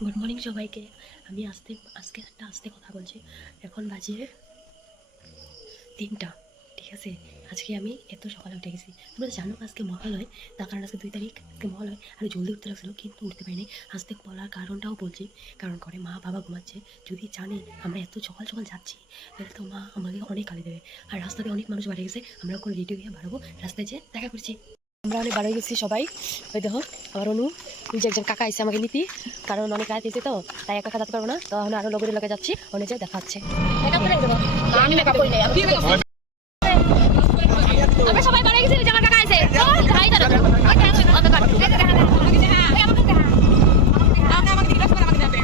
Good morning সবাইকে। আমি আজকে একটা আস্তে কথা বলছি। এখন বাজে 3টা, ঠিক আছে? আজকে আমি এত সকালে উঠে গেছি। তোমরা জানো আজকে মহালয়, তার কারণ আজকে 2 তারিখ, আজকে মহালয়। আর জলদি উঠতে লাগছিল কিন্তু উঠতে পারিনি। আস্তে বলার কারণটাও বলছি, কারণ করে মা বাবা ঘুমাচ্ছে। যদি জানে আমরা এত সকাল সকাল যাচ্ছি তাহলে তো মা আমাকে অনেক গালি দেবে। আর রাস্তাতে অনেক মানুষ বাড়ি গেছে, আমরা ওখানে রেডি হয়ে বাড়াবো, রাস্তায় যেয়ে দেখা করছি। আমরা অনেক বার হয়ে গেছি সবাই। ওই দেখো আমার অনু, ওই যে একজন কাকা এসে আমাকে নিতি, কারণ অনেক রাত এসে তো তাই একা যেতে পারবো না, তো এখন আরো লোকের লোকে যাচ্ছি, অনেক যে দেখা হচ্ছে। আমরা সবাই বাড়ি গেছি, যে আমার কাকা এসে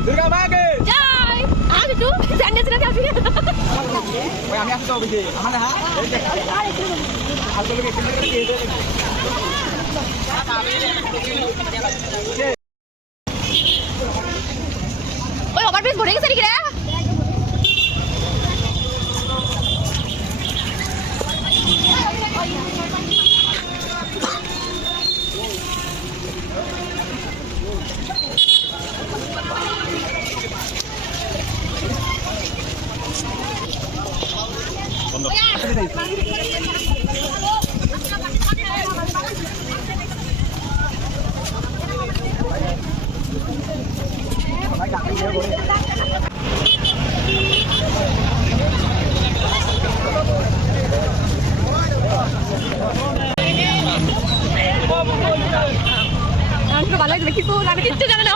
দুর্গা মাকে যাই আর একটু স্যান্ডেল ছিড়ে আসবি। ওই আমি আসতে হবে আমার হ্যাঁ আসলে ওই ওভারব্রিজ ভরে গেছে নাকি রে? ভালো লাগবে কিন্তু কিচ্ছু জানে না।